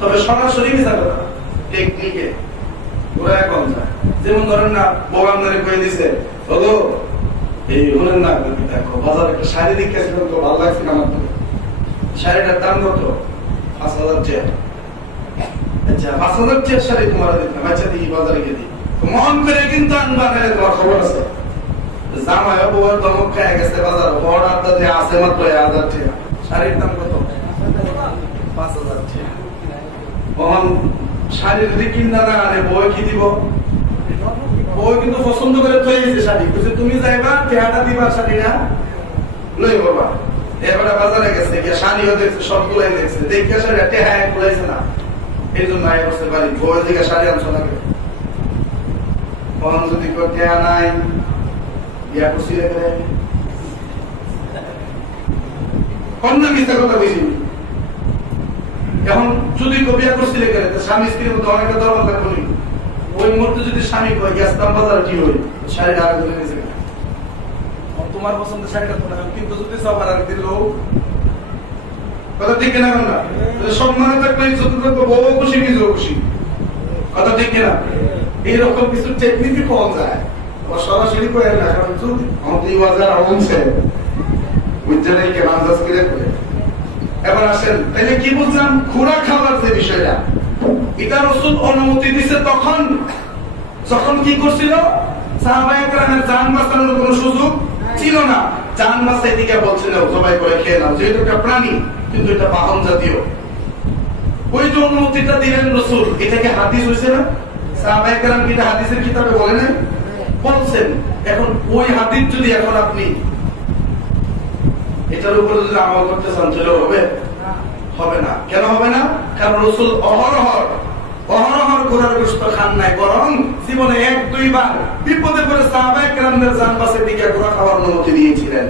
তবে সরাসরি মিথ্যা কথা টেকনিকে ওরা কম যায়। যেমন ধরেন না বউ আপনারে কয়ে দিছে ওগো এই হলেন না দেখো বাজার একটা শাড়ি দেখেছিল তো ভালো লাগছে আমার, শাড়িটার দাম কত? 5,000 টাকা। আচ্ছা 5,000 টাকা শাড়ি তোমার দিলাম, আচ্ছা দিই বাজারে গিয়ে দিই, মন করে কিন্তু আনবা না, তোমার খবর আছে। জামাই বউয়ের দমক খেয়ে গেছে বাজার, বড় আড্ডা যে আছে মাত্র 1,000 টাকা, শাড়ির দাম কত? 5,000 টাকা। তখন শাড়ি যদি কিনা না আনে বউ কি দিব? বউ কিন্তু পছন্দ করে থয়ে গেছে শাড়ি, বুঝে তুমি যাইবা টেহাটা দিবা শাড়িটা লই বাবা। এবারে বাজারে গেছে গিয়ে শাড়িও দেখছে, সবগুলাই দেখছে, দেখে শাড়িটা টেহায় খুলাইছে না, এই জন্য আয় বসতে পারি বউয়ের দিকে শাড়ি আনছো নাকি? তখন যদি টেহা নাই বিয়া করছি রেখে কন্যা মিথ্যা কথা বুঝি। এখন যদি বিয়া করছি রেখে স্বামী স্ত্রীর মধ্যে অনেকটা দরকার থাকবে, ওই মুহূর্তে যদি স্বামী কয় গেছতাম বাজারে কি হই শাড়িটা আগে ধরে নিয়েছে তোমার পছন্দের শাড়িটা তো না, কিন্তু যদি সবার আগে দিল কথা ঠিক না, না সম্মানে থাকলে চতুর্থ বউ খুশি নিজেও খুশি, কথা ঠিক না। এইরকম কিছু টেকনিকই পাওয়া যায়, সরাসরি করে না, কারণ যদি আমাদের বাজার অংশে বুঝতে নেই কেন আন্দাজ করে করে। এবার আসেন তাইলে কি বুঝলাম, খোরা খাবার যে বিষয়টা এটা রাসূল অনুমতি দিছে তখন যখন কি করছিল সাহাবায়ে কেরামের জান বাঁচানোর কোনো সুযোগ ছিল না, জান বাঁচাই দিকে বলছিল জবাই করে খেয়ে নাও, যেহেতু একটা প্রাণী কিন্তু এটা বাহন জাতীয়, ওই যে অনুমতিটা দিলেন রাসূল, এটাকে হাদিস হইছে না? সাহাবায়ে কেরাম কি এটা হাদিসের কিতাবে বলে নাই? বলছেন। এখন ওই হাদিস যদি এখন আপনি এটার উপরে যদি আমল করতে চান চলে হবে? হবে না। কেন হবে না? কারণ রাসূল অহরহর ঘোড়ার গোশত খান নাই, বরং জীবনে 1-2 বার বিপদে পড়ে সাহাবায়ে কেরামদের জান বাঁচাতে দিকে ঘোড়া খাওয়ার অনুমতি দিয়েছিলেন।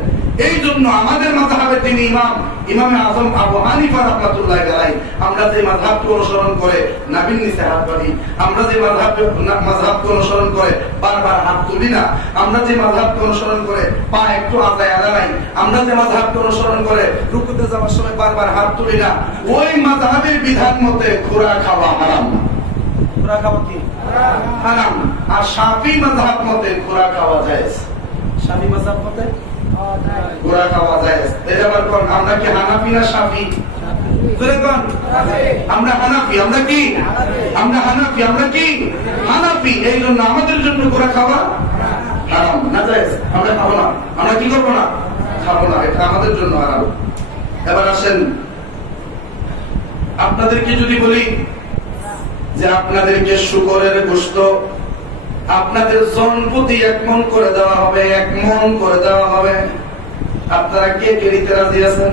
এই জন্য আমাদের মাযহাবের যিনি ইমামে আযম আবু হানিফা রাহমাতুল্লাহি আলাইহি, আমরা যে মাযহাবকে অনুসরণ করে নাবির নিচে হাত বাঁধি, আমরা যে মাযহাবকে অনুসরণ করে বারবার হাত তুলি না, আমরা যে মাযহাবকে অনুসরণ করে পা একটু আদায় আদায়, আমরা যে মাযহাবকে অনুসরণ করে রুকুতে যাওয়ার সময় বারবার হাত তুলি না, ওই মাযহাবের বিধান মতে ঘোড়া খাওয়া হারাম। ঘোড়া খাওয়া কি হারাম। আর শাফি মাযহাব মতে ঘোড়া খাওয়া জায়েজ। শাফি মাযহাব মতে ঘোড়া খাওয়া জায়েজ। এটা আবার কোন, আমরা কি হানাফি না শাফি? জোরে কোন, আমরা হানাফি। আমরা কি? আমরা হানাফি। আমরা কি? হানাফি। এই জন্য আমাদের জন্য ঘোড়া খাওয়া হারাম, না জায়েজ। আমরা খাবো না। আমরা কি করবো না? খাবো না, এটা আমাদের জন্য হারাম। এবার আসেন আপনাদেরকে যদি বলি যে আপনাদেরকে শুকরের গোশত আপনাদের জনপ্রতি 1 মণ করে দেওয়া হবে, 1 মণ করে দেওয়া হবে, আপনারা কে কে নিতে রাজি আছেন?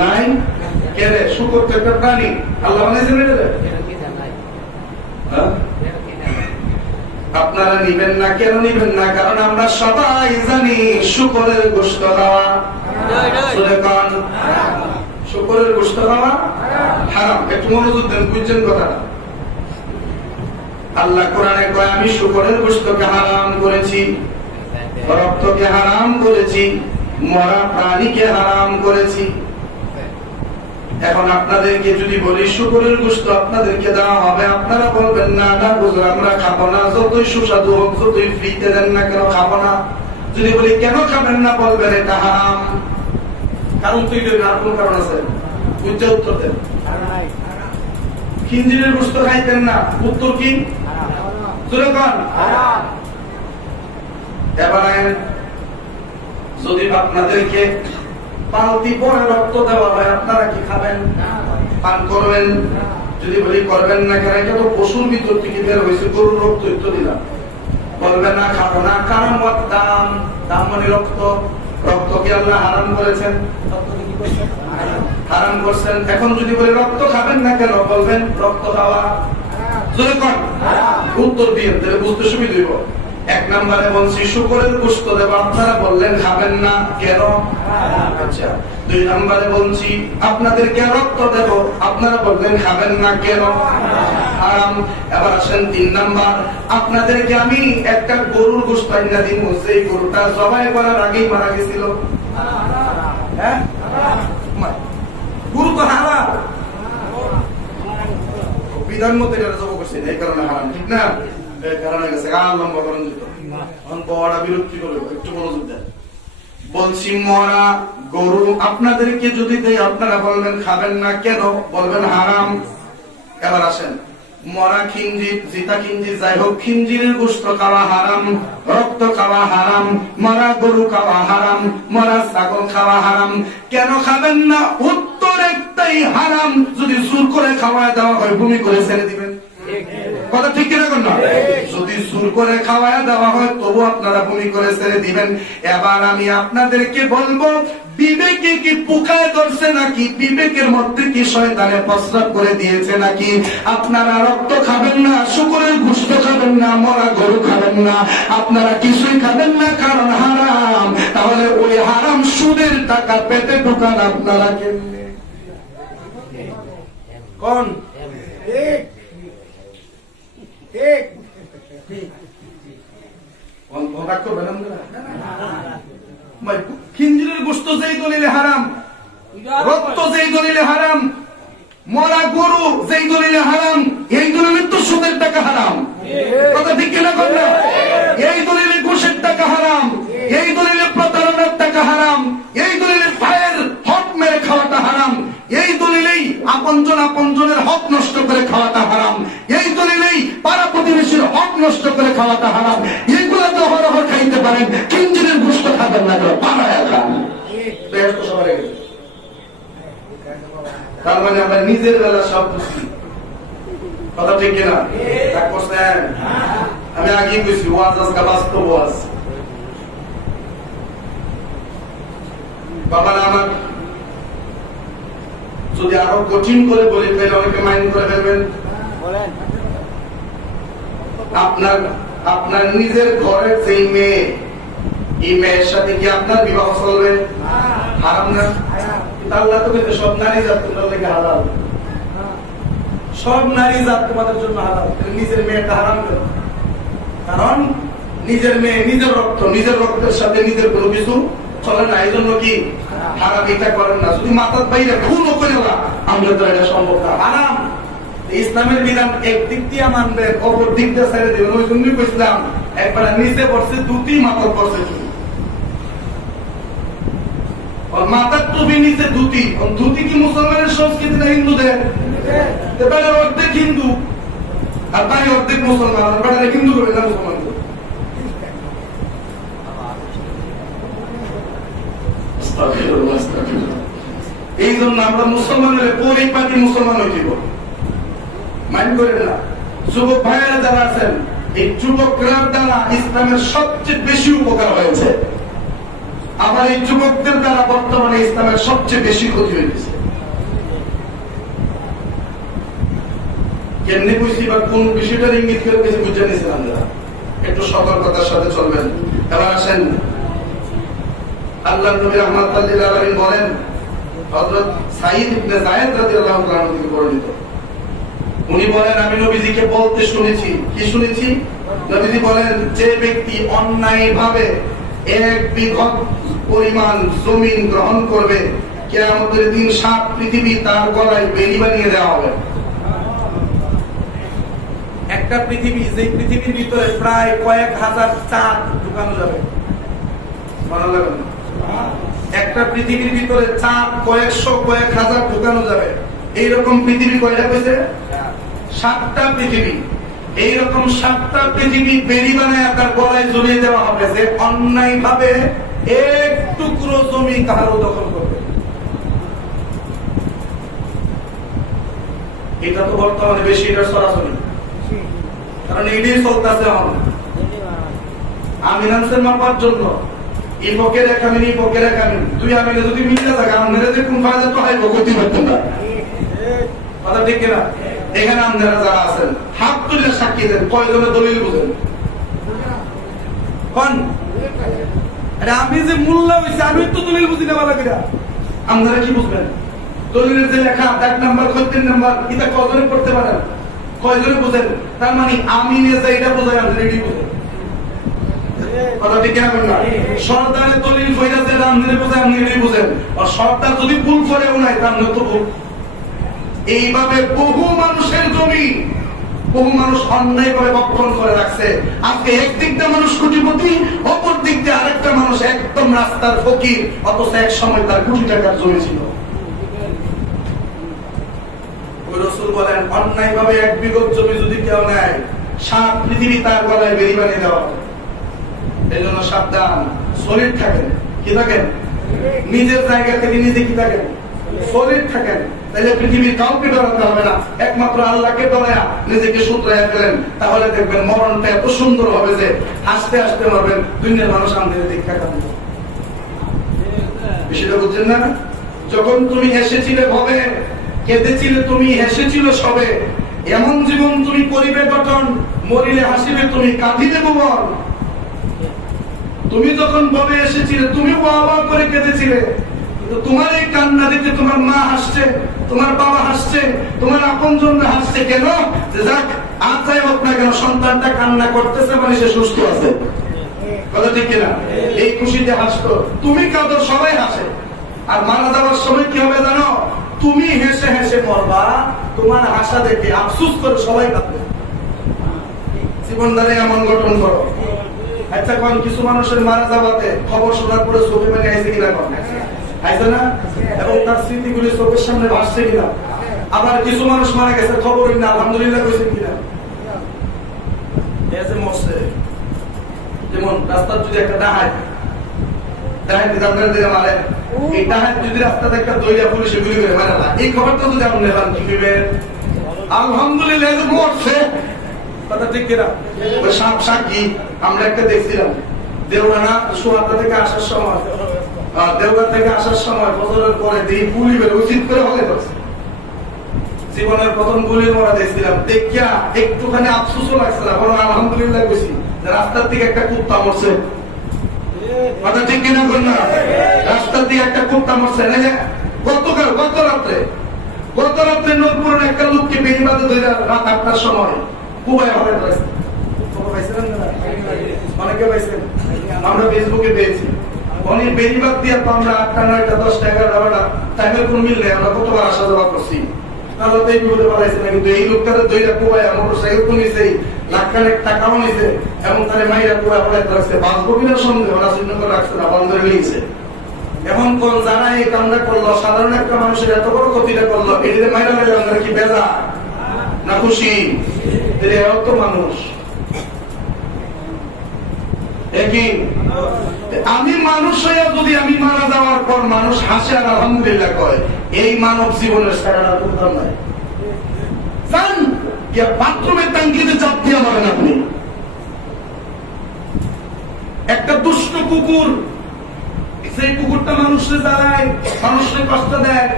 নাই? কে রে? শুকর তো একটা প্রাণী, আল্লাহ বানাইছেন এটা। আপনারা নিবেন না, কেন নিবেন না? কারণ আমরা সবাই জানি শুকরের গোশত খাওয়া শুকরের গোশত খাওয়া হারাম। একটু মনোযোগ দেন, বুঝছেন কথাটা? আল্লাহ কোরআনে কয় আমি শুকরের গোশতকে হারাম করেছি, রক্তকে হারাম করেছি, মরা প্রাণীকে হারাম করেছি। এখন আপনাদেরকে যদি বলি শুকরের গোশত আপনাদেরকে দেওয়া হবে, আপনারা বলবেন না না হুজুর আমরা খাবো না, যতই সুস্বাদু হোক, যতই ফ্রিতে দেন না কেন খাবো না। যদি বলি কেন খাবেন না, বলবেন এটা হারাম। কারণ তুই আর কোন কারণ আছে? বুঝতে উত্তর দেন। খিনজিরের গোশত খাইতেন না, উত্তর কি? এবার যদি আপনাদেরকে পালতি পরে রক্ত দেওয়া হয়, আপনারা কি খাবেন? পান করবেন? যদি বলি করবেন না, কেন? এটা তো পশুর ভিতর থেকে বের হয়েছে, গরুর রক্ত একটু দিলাম, বলবেন না খাবো না। কারণ দাম, দাম মানে রক্ত, রক্তকে আল্লাহ হারাম করেছেন, হারাম করছেন। এখন যদি বলি রক্ত খাবেন না কেন, বলবেন রক্ত খাওয়া উত্তর দিয়ে বুঝতে সুবিধা হইব। এক নম্বরে বলছি শুকরের গোশত দেব, আপনারা বললেন খাবেন না, কেন? আচ্ছা। দুই নম্বরে বলছি আপনাদেরকে রক্ত দেব, আপনারা বললেন খাবেন না, কেন? হারাম। এবার আসেন তিন নাম্বার, আপনাদেরকে আমি একটা গরুর গোশত আইনা দিব, সেই গরুটা জবাই করার আগেই মারা গেছিল। হ্যাঁ, গরু তো হারাম, বিধানমন্ত্রী জবাই করছেন, এই কারণে হারাম, ঠিক না? এই কারণে গেছে লম্বা করেন দিত, বড়া বিরক্তি করবে, একটু মনোযোগ দেন। বলছি মরা গরু আপনাদেরকে যদি দেই, আপনারা বলবেন খাবেন না, কেন? বলবেন হারাম। এবার আসেন মরা খিঞ্জির, জিতা খিঞ্জির, যাই হোক, খিঞ্জিরের গোশত খাওয়া হারাম, রক্ত খাওয়া হারাম, মরা গরু খাওয়া হারাম, মরা ছাগল খাওয়া হারাম। কেন খাবেন না? উত্তর একটাই, হারাম। যদি জোর করে খাওয়া দেওয়া হয়, বমি করে ছেড়ে দিবেন। কথা ঠিক কিনা? না, যদি জোর করে খাওয়ায় দেওয়া হয় তবু আপনারা বমি করে ছেড়ে দিবেন। এবার আমি আপনাদেরকে বলবো, বিবেকে কি পোকায় ধরছে নাকি? বিবেকের মধ্যে কি শয়তানে প্রস্রাব করে দিয়েছে নাকি? আপনারা রক্ত খাবেন না, শুকরের গোশত খাবেন না, মরা গরু খাবেন না, আপনারা কিছুই খাবেন না, কারণ হারাম। তাহলে ওই হারাম সুদের টাকা পেটে ঢুকান আপনারা কেমনে? কোন খিঞ্জিরের গোশত যেই দলিলে হারাম, রক্ত যেই দলিলে হারাম, মরা গরু যেই দলিলে হারাম, এই দলিলে তো সুদের টাকা হারাম। কথা ঠিক কিনা? কথা। এই দলিলে ঘুষের টাকা হারাম, এই দলিলে প্রতারণার টাকা হারাম, এই দলিলে ভাইয়ের হক মেরে খাওয়াটা হারাম, এই দলিলেই আপনজনের হক নষ্ট করে খাওয়াটা হারাম, এই দলিলেই পাড়া প্রতিবেশীর হক নষ্ট করে খাওয়াটা হারাম। এগুলো তো হরহ খাইতে পারেন, খিঞ্জিরের গোশত খাবেন না, পাড়ায় খান। তার মানে আমরা নিজের বেলা সব বুঝি। কথা ঠিক কিনা? আমি আগে বুঝছি, ওয়াজ আজকে বাস্তব ওয়াজ। বাবা আমার যদি আরো কঠিন করে বলি তাহলে অনেকে মাইন্ড করে ফেলবেন। আপনার নিজের ঘরের যে মেয়ে, এই মেয়ের সাথে কি আপনার বিবাহ চলবে? হারাম না? আল্লাহ তো কিন্তু সব নারী জাত তোমার লেগে হালাল, সব নারী জাত তোমাদের জন্য হালাল। নিজের মেয়েটা হারাম কেন? কারণ নিজের মেয়ে, নিজের রক্ত, নিজের রক্তের সাথে নিজের কোনো কিছু চলে না, এই জন্য কি হারাম? এটা করেন না। যদি মাতার বাইরে খুনও করে না, আমরা তো এটা সম্ভব না, হারাম। ইসলামের বিধান একদিক দিয়ে মানবেন, অপর দিক দিয়ে ছেড়ে দেবেন। ওই জন্যই বলছিলাম, একবার নিচে পড়ছে দুটি, মাথার পড়ছে দুটি। মাথার টুপি নিচে ধুতি, ধুতি কি মুসলমানের সংস্কৃতি না হিন্দুদের? অর্ধেক হিন্দু আর তাই অর্ধেক মুসলমান, হিন্দু করে না মুসলমান। এই জন্য আমরা মুসলমান হলে পরিপাটি মুসলমান হয়ে যাব, মাইন্ড করেন না। যুবক ভাইয়েরা যারা আছেন, এই যুবকরা দ্বারা ইসলামের সবচেয়ে বেশি উপকার হয়েছে, আবার এই যুবকদের দ্বারা বর্তমানে ইসলামের সবচেয়ে বেশি ক্ষতি হয়েছে। কেমনি বুঝছি বা কোন বিষয়টার ইঙ্গিত করে কিছু বুঝে নিয়েছিলাম, একটু সতর্কতার সাথে চলবেন। এবার আসেন, আল্লাহ নবী রাহমাতুল্লাহ লিল আলামিন বলেন, হযরত সাঈদ ইবনে যায়েদ রাদিয়াল্লাহু তাআলা থেকে বর্ণিত, উনি বলেন, আমি নবীজিকে বলতে শুনেছি। কি শুনেছি? নবীজি বলেন, যে ব্যক্তি অন্যায়ভাবে 1 বিঘত পরিমাণ জমিন গ্রহণ করবে, কিয়ামতের দিন 7 পৃথিবী তার গলায় বেড়ি বানিয়ে দেওয়া হবে। একটা পৃথিবী, যে পৃথিবীর ভিতরে প্রায় কয়েক হাজার চাঁদ ঢুকানো যাবে। একটা পৃথিবীর ভিতরে চাঁদ কয়েকশো, কয়েক হাজার ঢুকানো যাবে। এইরকম পৃথিবী কয়টা হয়েছে? 7টা পৃথিবী। এইরকম 7টা পৃথিবী বেড়ি বানায় তার গলায় ঝুলিয়ে দেওয়া হবে, যে অন্যায় ভাবে 1 টুকরো জমি কারো দখল করবে। এটা তো বর্তমানে বেশি, এটা সরাসরি, কারণ এটাই চলতেছে। আমিনান্সের মাপার জন্য এই পকের এক আমিন, এই পকের এক আমিন, 2 আমিনে যদি মিলে থাকে, আপনারা যে কোন ফায়দা তো হয় করতে পারতেন না। কথা ঠিক কিনা? এখানে আপনারা যারা আছেন, হাত তুলে সাক্ষী দেন, কয়জনের দলিল বুঝেন? কোন আরে আমি যে মোল্লা হইছি আমি তো দলিল বুঝি না ভালো করে। আপনারা কি বুঝবেন? দলিলের যে লেখা এক নাম্বার খতিয়ান নাম্বার এটা কজনে পড়তে পারেন, কয়জনে বুঝেন? তার মানে আমি নিজে এটা বোঝাই, আপনি এটি বুঝেন। কথা ঠিক না? সরকারের দলিল কইরা যে আপনি বোঝেন, আপনি এটি বুঝেন। আর সরকার যদি ভুল করে নাই তার তো ভুল। এইভাবে বহু মানুষের জমি বহু মানুষ অন্যায়ভাবে বক্ষণ করে রাখছে। আজকে একদিক দিয়ে মানুষ কোটিপতি, অপর দিক দিয়ে আরেকটা মানুষ একদম রাস্তার ফকির, অথচ এক সময় তার কোটি টাকার জমি ছিল। রাসূল বলেন অন্যায়ভাবে এক বিঘত জমি যদি কেউ নেয়, সাত পৃথিবী তার গলায় বেড়ি বানিয়ে দেওয়া হবে। এই জন্য সাবধান, সলিড থাকেন। কি থাকেন? নিজের জায়গা থেকে নিজে কি থাকেন? সলিড থাকেন। তাহলে পৃথিবীর কাউকে ডরাতে হবে না, একমাত্র আল্লাহকে ডরায়া নিজেকে শুধরাইয়া ফেলেন। তাহলে দেখবেন মরণটা এত সুন্দর হবে যে হাসতে হাসতে মরবেন, দুনিয়ার মানুষ আমাদের দীক্ষা কাঁদবে। বিষয়টা বুঝছেন না? যখন তুমি হেসেছিলে ভবে, কেঁদেছিলে তুমি, হেসেছিল সবে, এমন জীবন তুমি করিবে গঠন, মরিলে হাসিবে তুমি, কাঁদিবে ভুবন। তুমি যখন ভবে এসেছিলে তুমি বাবা করে কেঁদেছিলে, কিন্তু তোমার এই কান্না দেখে তোমার মা হাসছে, তোমার বাবা হাসছে, তোমার আপনজনরা হাসছে। কেন? যাক আজ যাই হোক না কেন সন্তানটা কান্না করতেছে মানে সে সুস্থ আছে। কথা ঠিক কিনা? এই খুশিতে হাসতো, তুমি কাঁদো, সবাই হাসে। আর মারা যাওয়ার সময় কি হবে জানো? তুমি হেসে হেসে মরবা, তোমার হাসা দেখে আফসোস করে সবাই কাঁদবে। জীবনদারে এমন গঠন করো। আচ্ছা কোন কিছু মানুষের মারা যাওয়াতে খবর শোনার পরে চোখে মানে আইছে কিনা? আইছে না? এবং তার স্মৃতিগুলি চোখের সামনে ভাসছে কিনা? আবার কিছু মানুষ মারা গেছে খবর না আলহামদুলিল্লাহ কইছেন কিনা? এই যে মরছে, যেমন রাস্তার যদি একটা ডাহাই দিকে মারে, এই ডাহাই যদি রাস্তাতে একটা দইয়া পুলিশে গুলি করে মারে না, এই খবরটা যদি আপনি নেবেন কি করবেন? আলহামদুলিল্লাহ মরছে। কথা ঠিক কিনা? ওই সাপ সাক্ষী আমরা একটা দেখছিলাম দেওরানা সোহাটা থেকে আসার সময়, দেওঘর থেকে আসার সময় বছরের পরে দিয়ে গুলি বের উচিত করে হলে করছে। জীবনের প্রথম গুলি মরা দেখছিলাম, দেখিয়া একটুখানি আফসোসও লাগছে না, বরং আলহামদুলিল্লাহ কইছি রাস্তার দিকে একটা কুত্তা মরছে। কথা ঠিক কিনা? না রাস্তার দিকে একটা কুত্তা মরছে। গত রাত্রে নূরপুরের একটা লোককে বেড়িবাঁধে ধরে রাত 8টার সময় কুবায় হলে ধরেছে। অনেকে পাইছেন, আমরা ফেসবুকে পেয়েছি। অনেক বেড়িবাঁধ দিয়ে তো আমরা 8টা 9টা 10টা 11টা টাইমের কোন মিল নেই, আমরা কতবার আসা যাওয়া করছি। তাহলে তো এই বিপদে পালাইছে না, কিন্তু এই লোকটারে দইটা কুবায় মোটরসাইকেল তো নিছে, লাখ-খানেক টাকাও নিছে, এবং তারে মাইরা কুবায় হলে ধরেছে। বাঁচবো কিনা সন্দেহ, ওরা চিহ্ন করে রাখছে না, বন্ধ করে নিয়েছে। এখন কোন যারা এই কামটা করলো, সাধারণ একটা মানুষের এত বড় ক্ষতিটা করলো, এটিতে মাইরা হলে আমরা কি বেজা না খুশি? এরাও তো মানুষ। একই আমি মানুষ হইয়া যদি আমি মারা যাওয়ার পর মানুষ হাসে আর আলহামদুলিল্লাহ কয়, এই মানব জীবনের সারাটা কোথাও নাই। জান বাথরুমের ট্যাঙ্কিতে চাপ দিয়ে মারেন আপনি। একটা দুষ্ট কুকুর, সেই কুকুরটা মানুষের দাঁড়ায়, মানুষের কষ্ট দেয়,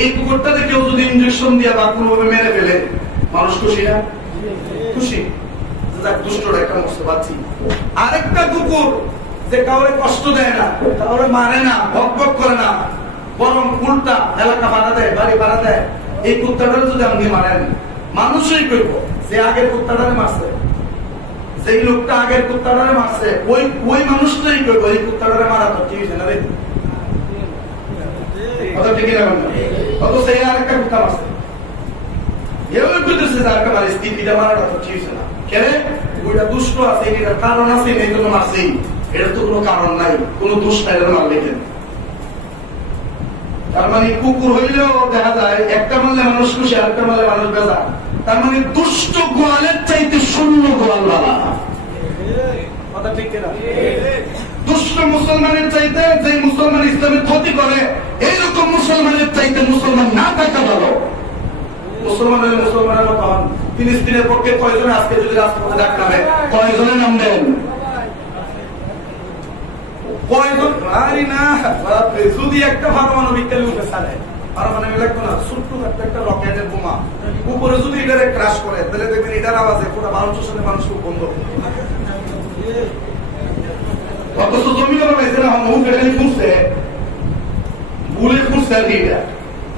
এই কুকুরটাকে কেউ যদি ইঞ্জেকশন দিয়ে বা কোনোভাবে মেরে ফেলে, মানুষ খুশি না? খুশি। দুষ্টটা একটা মস্ত পাচ্ছি। আরেকটা কুকুর যে কাউরে কষ্ট দেয় না, কাউরে মারে না, ভক ভক করে না, বরং উল্টা এলাকা ভাড়া দেয়, বাড়ি ভাড়া দেয়, এই কুত্তাটারে যদি আপনি মারেন, মানুষই করব যে আগের কুত্তাটারে মারছে, যেই লোকটা আগের কুত্তাটারে মারছে, ওই মানুষটাই করবো এই কুত্তাটারে মারা। তো কি হয়েছে না রে? কথা ঠিকই না? অত সেই আরেকটা কুত্তা মারছে, এভাবে করতেছে যে আরেকটা মারে, স্ত্রীটা মারাটা তো ঠিক হয়েছে না। কেন? ওইটা দুষ্ট আছে, এটার কারণ আছে, এই জন্য মারছি। এটার তো কোনো কারণ নাই, কোনো দোষ নাই, এটা মারলে কেন? তার মানে কুকুর হইলেও দেখা যায় একটা মারলে মানুষ খুশি, আরেকটা মারলে মানুষ বেজা। তার মানে দুষ্ট গোয়ালের চাইতে শূন্য গোয়াল বাবা। কথা ঠিক কিনা? দুষ্ট মুসলমানের চাইতে যে মুসলমান ইসলামের ক্ষতি করে, এইরকম মুসলমানের চাইতে মুসলমান না থাকা ভালো। মুসলমানের মুসলমানের মতো হন। ফিলিস্তিনের পক্ষে কয়জনে আজকে যদি রাজপথে ডাক নামে, কয়জনে নাম দেন? কয়জন? আরে না, যদি একটা পারমাণবিক উঠে ছাড়ে, পারমাণবিক লাগতো না, ছোট্ট একটা রকেটের বোমা উপরে যদি এটারে ক্রাশ করে, তাহলে দেখবেন এটার আওয়াজে পুরো 1200 সালে মানুষ খুব বন্ধ। অথচ জমিনে বানাইছে না মুখে খালি ফুটছে ভুলে ফুটছে আর কি এটা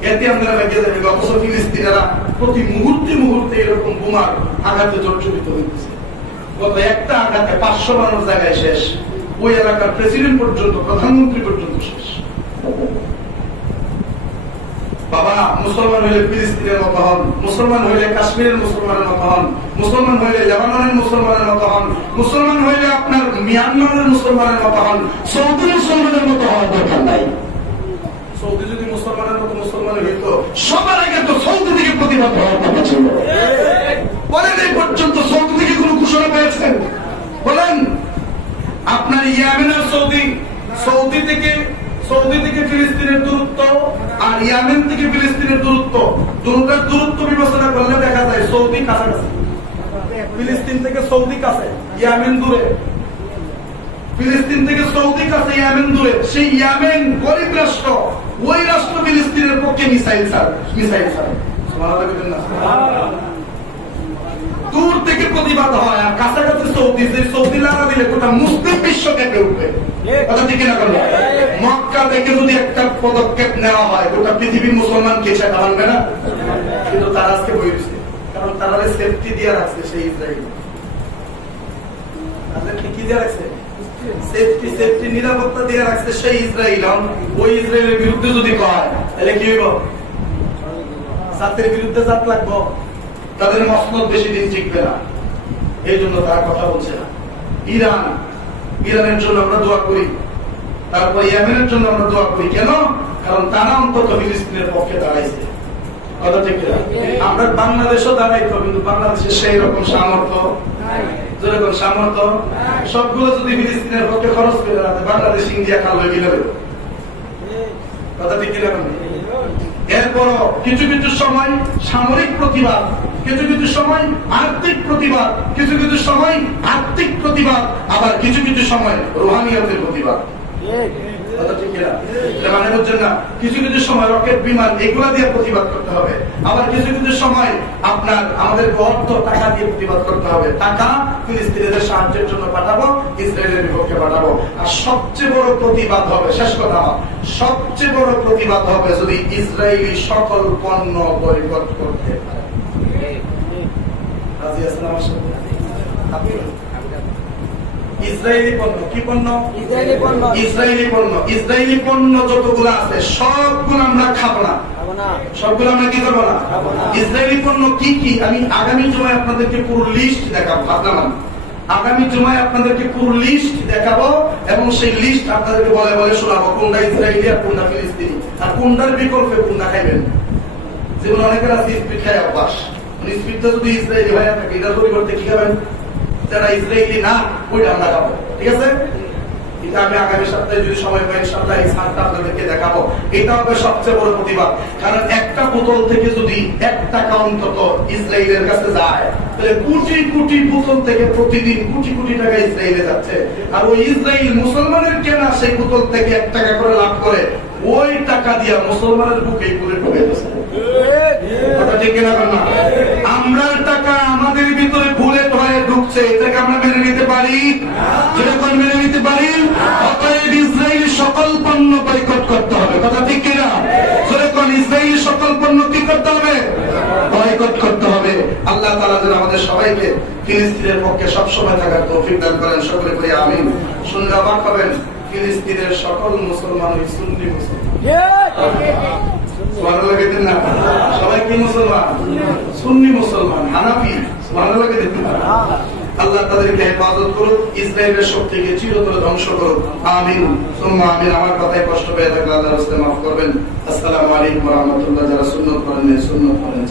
এতে আমরা লাগিয়ে যাবে অথচ ফিলিস্তিনিরা প্রতি মুহূর্তে মুহূর্তে এরকম বোমার আঘাতে জর্জরিত হইতেছে গত একটা আঘাতে 500 মানুষ জায়গায় শেষ ওই এলাকার প্রেসিডেন্ট পর্যন্ত প্রধানমন্ত্রী পর্যন্ত শেষ বাবা মুসলমান হইলে ফিলিস্তিনের মতো হন মুসলমান হইলে কাশ্মীরের মুসলমানের মতো হন মুসলমান হইলে লেবাননের মুসলমানের মতো হন মুসলমান হইলে আপনার মিয়ানমারের মুসলমানের মতো হন সৌদি মুসলমানের মতো হওয়ার দরকার নাই সৌদি যদি মুসলমানের মতো মুসলমান হইত সবার আগে তো সৌদি থেকে প্রতিবাদ হওয়ার কথা ছিল বলেন এই পর্যন্ত সৌদি থেকে কোন ঘোষণা পেয়েছেন বলেন আপনার ইয়ামেনের সৌদি থেকে ফিলিস্তিনের দূরত্ব আর ইয়ামেন থেকে ফিলিস্তিনের দূরত্ব দুটোর দূরত্ব বিবেচনা করলে দেখা যায় সৌদি কাছাকাছি ফিলিস্তিন থেকে সৌদি কাছে ইয়ামেন দূরে ফিলিস্তিন থেকে সৌদি কাছে ইয়ামেন দূরে সেই ইয়ামেন গরিব রাষ্ট্র ওই রাষ্ট্র ফিলিস্তিনের পক্ষে মিসাইল ছাড়ে দূর থেকে প্রতিবাদ হয় আর কাছাকাছি সৌদি লাগা দিলে গোটা মুসলিম বিশ্ব কেঁপে উঠবে কথা ঠিক না করবে মক্কা থেকে যদি একটা পদক্ষেপ নেওয়া হয় গোটা পৃথিবীর মুসলমান কে সেটা মানবে না কিন্তু তারা আজকে বই দিচ্ছে কারণ তারা সেফটি দিয়ে রাখছে সেই ইসরায়েল তাদেরকে কি দিয়ে রাখছে সেফটি নিরাপত্তা দিয়ে রাখছে সেই ইসরায়েল ওই ইসরায়েলের বিরুদ্ধে যদি কয় তাহলে কি হইব জাতের বিরুদ্ধে জাত লাগবো তাদের মসনদ বেশি দিন টিকবে না এই জন্য তারা কথা বলছে না ইরানের জন্য আমরা দোয়া করি তারপর ইয়েমেনের জন্য আমরা দোয়া করি কেন কারণ তারা অন্তত ফিলিস্তিনের পক্ষে দাঁড়াইছে কথা ঠিক না আমরা বাংলাদেশও দাঁড়াইতো কিন্তু বাংলাদেশের সেই রকম সামর্থ্য যেরকম সামর্থ্য সবগুলো যদি ফিলিস্তিনের পক্ষে খরচ করে রাখে বাংলাদেশ ইন্ডিয়া খাল হয়ে গেলে কথা ঠিক কিনা এরপরও কিছু কিছু সময় সামরিক প্রতিবাদ কিছু কিছু সময় আর্থিক প্রতিবাদ কিছু কিছু সময় আর্থিক প্রতিবাদ আবার কিছু কিছু সময় রুহানিয়তের প্রতিবাদ মানে বুঝছেন না কিছু কিছু সময় রকেট বিমান এগুলা দিয়ে প্রতিবাদ করতে হবে আবার কিছু কিছু সময় আপনার আমাদের অর্থ টাকা দিয়ে প্রতিবাদ করতে হবে টাকা ফিলিস্তিনিদের সাহায্যের জন্য পাঠাবো ইসরায়েলের বিপক্ষে পাঠাবো আর সবচেয়ে বড় প্রতিবাদ হবে শেষ কথা সবচেয়ে বড় প্রতিবাদ হবে যদি ইসরায়েলি সকল পণ্য বয়কট করতে পারে রাজি আছেন আমার সাথে ইসরায়েলি পণ্য কি পণ্য ইসরায়েলি পণ্য যতগুলো আছে সবগুলো আমরা খাবো না সবগুলো আমরা কি করবো না ইসরায়েলি পণ্য কি কি আমি আগামী জুমায় আপনাদেরকে পুরো লিস্ট দেখাবো ভাবলাম আগামী জুমায় আপনাদেরকে পুরো লিস্ট দেখাবো এবং সেই লিস্ট আপনাদেরকে বলে বলে শোনাবো কোনটা ইসরায়েলি আর কোনটা ফিলিস্তিনি আর কোনটার বিকল্পে কোনটা খাইবেন যেমন অনেকের আছে স্পিড খায় অভ্যাস স্পিডটা যদি ইসরায়েলি হয়ে থাকে এটার পরিবর্তে কি খাবেন যারা ইসরায়েলি না ওইটা আমরা খাবো ঠিক আছে এটা আমি আগামী সপ্তাহে যদি সময় পাই ইনশাআল্লাহ এই সারটা আপনাদেরকে দেখাবো এটা হবে সবচেয়ে বড় প্রতিবাদ কারণ একটা বোতল থেকে যদি 1 টাকা অন্তত ইসরায়েলের কাছে যায় তাহলে কোটি কোটি বোতল থেকে প্রতিদিন কোটি কোটি টাকা ইসরায়েলে যাচ্ছে আর ওই ইসরায়েল মুসলমানের কেনা সেই বোতল থেকে 1 টাকা করে লাভ করে ওই টাকা দিয়া মুসলমানের বুকে পুরে ঢুকে গেছে কথা ঠিক না না আমরা টাকা আমাদের ভিতরে বুলেট হয়ে ঢুকছে এটাকে আমরা মেনে নিতে পারি যেরকম মেনে নিতে পারি অতএব ইসরায়েলি সকল পণ্য বয়কট করতে হবে কথা ঠিক কিনা যেরকম ইসরায়েলি সকল পণ্য কি করতে হবে বয়কট করতে হবে আল্লাহ তাআলা যেন আমাদের সবাইকে ফিলিস্তিনের পক্ষে সবসময় থাকার তৌফিক দান করেন সকলে করি আমিন শুনলে অবাক হবেন ফিলিস্তিনের সকল মুসলমান সুন্নি মুসলমান সবাই কি মুসলমান সুন্নি মুসলমান হানাফি আল্লাহ তাদেরকে হেফাজত করুক ইসরায়েলের শক্তিকে চিরতরে ধ্বংস করুক আমিন সুম্মা আমিন আমার কথায় কষ্ট পেয়ে থাকলে আল্লাহর রাস্তায় মাফ করবেন আসসালামু আলাইকুম ওয়া রাহমাতুল্লাহ যারা সুন্নাত করেন সুন্নাত করেন